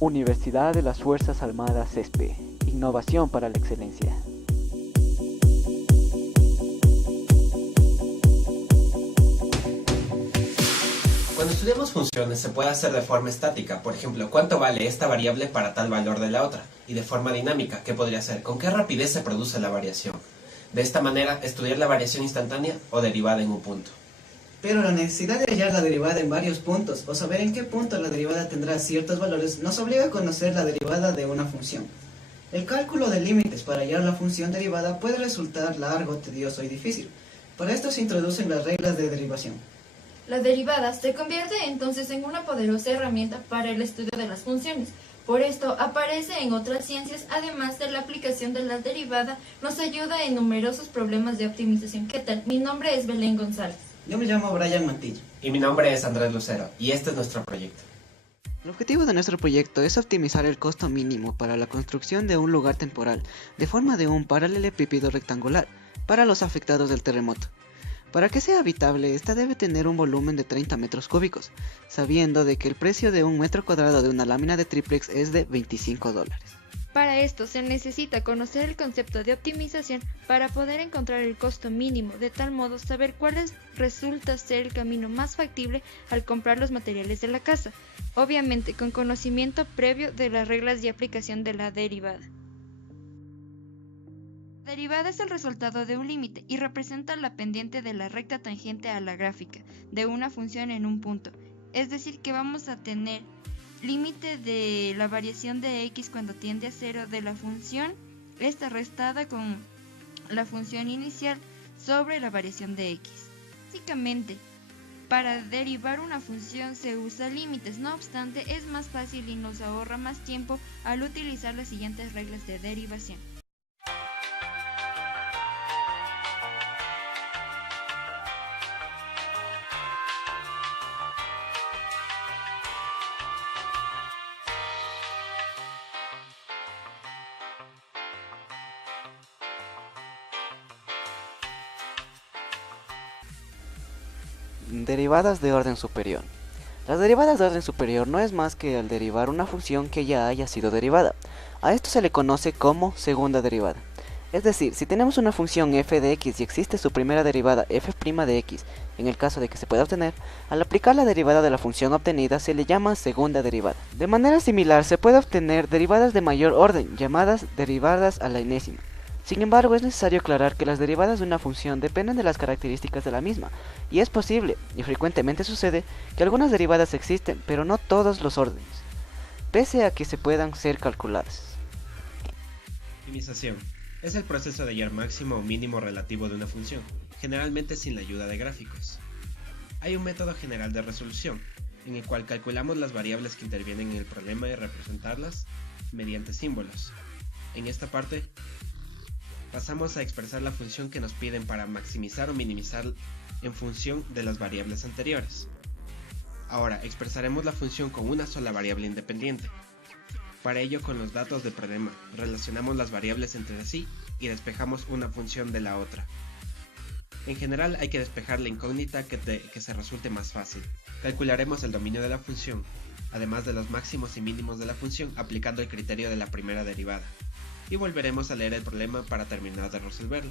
Universidad de las Fuerzas Armadas ESPE. Innovación para la excelencia. Cuando estudiamos funciones se puede hacer de forma estática, por ejemplo, ¿cuánto vale esta variable para tal valor de la otra? Y de forma dinámica, ¿qué podría ser? ¿Con qué rapidez se produce la variación? De esta manera, estudiar la variación instantánea o derivada en un punto. Pero la necesidad de hallar la derivada en varios puntos o saber en qué punto la derivada tendrá ciertos valores nos obliga a conocer la derivada de una función. El cálculo de límites para hallar la función derivada puede resultar largo, tedioso y difícil. Para esto se introducen las reglas de derivación. La derivada se convierte entonces en una poderosa herramienta para el estudio de las funciones. Por esto aparece en otras ciencias, además de la aplicación de la derivada, nos ayuda en numerosos problemas de optimización. ¿Qué tal? Mi nombre es Belén González. Yo me llamo Brian Mantillo. Y mi nombre es Andrés Lucero, y este es nuestro proyecto. El objetivo de nuestro proyecto es optimizar el costo mínimo para la construcción de un lugar temporal de forma de un paralelepípedo rectangular para los afectados del terremoto. Para que sea habitable, esta debe tener un volumen de 30 metros cúbicos, sabiendo de que el precio de un metro cuadrado de una lámina de triplex es de $25. Para esto se necesita conocer el concepto de optimización para poder encontrar el costo mínimo, de tal modo saber resulta ser el camino más factible al comprar los materiales de la casa, obviamente con conocimiento previo de las reglas de aplicación de la derivada. La derivada es el resultado de un límite y representa la pendiente de la recta tangente a la gráfica de una función en un punto, es decir que vamos a tener límite de la variación de x cuando tiende a 0 de la función, esta restada con la función inicial sobre la variación de x. Básicamente, para derivar una función se usa límites, no obstante es más fácil y nos ahorra más tiempo al utilizar las siguientes reglas de derivación. Derivadas de orden superior. Las derivadas de orden superior no es más que al derivar una función que ya haya sido derivada. A esto se le conoce como segunda derivada. Es decir, si tenemos una función f de x y existe su primera derivada f' de x, en el caso de que se pueda obtener, al aplicar la derivada de la función obtenida se le llama segunda derivada. De manera similar se puede obtener derivadas de mayor orden, llamadas derivadas a la enésima. Sin embargo, es necesario aclarar que las derivadas de una función dependen de las características de la misma, y es posible, y frecuentemente sucede, que algunas derivadas existen, pero no todos los órdenes, pese a que se puedan ser calculadas. Optimización es el proceso de hallar máximo o mínimo relativo de una función, generalmente sin la ayuda de gráficos. Hay un método general de resolución, en el cual calculamos las variables que intervienen en el problema y representarlas mediante símbolos. En esta parte, pasamos a expresar la función que nos piden para maximizar o minimizar en función de las variables anteriores. Ahora expresaremos la función con una sola variable independiente. Para ello, con los datos del problema, relacionamos las variables entre sí y despejamos una función de la otra. En general hay que despejar la incógnita que se resulte más fácil. Calcularemos el dominio de la función, además de los máximos y mínimos de la función aplicando el criterio de la primera derivada. Y volveremos a leer el problema para terminar de resolverlo.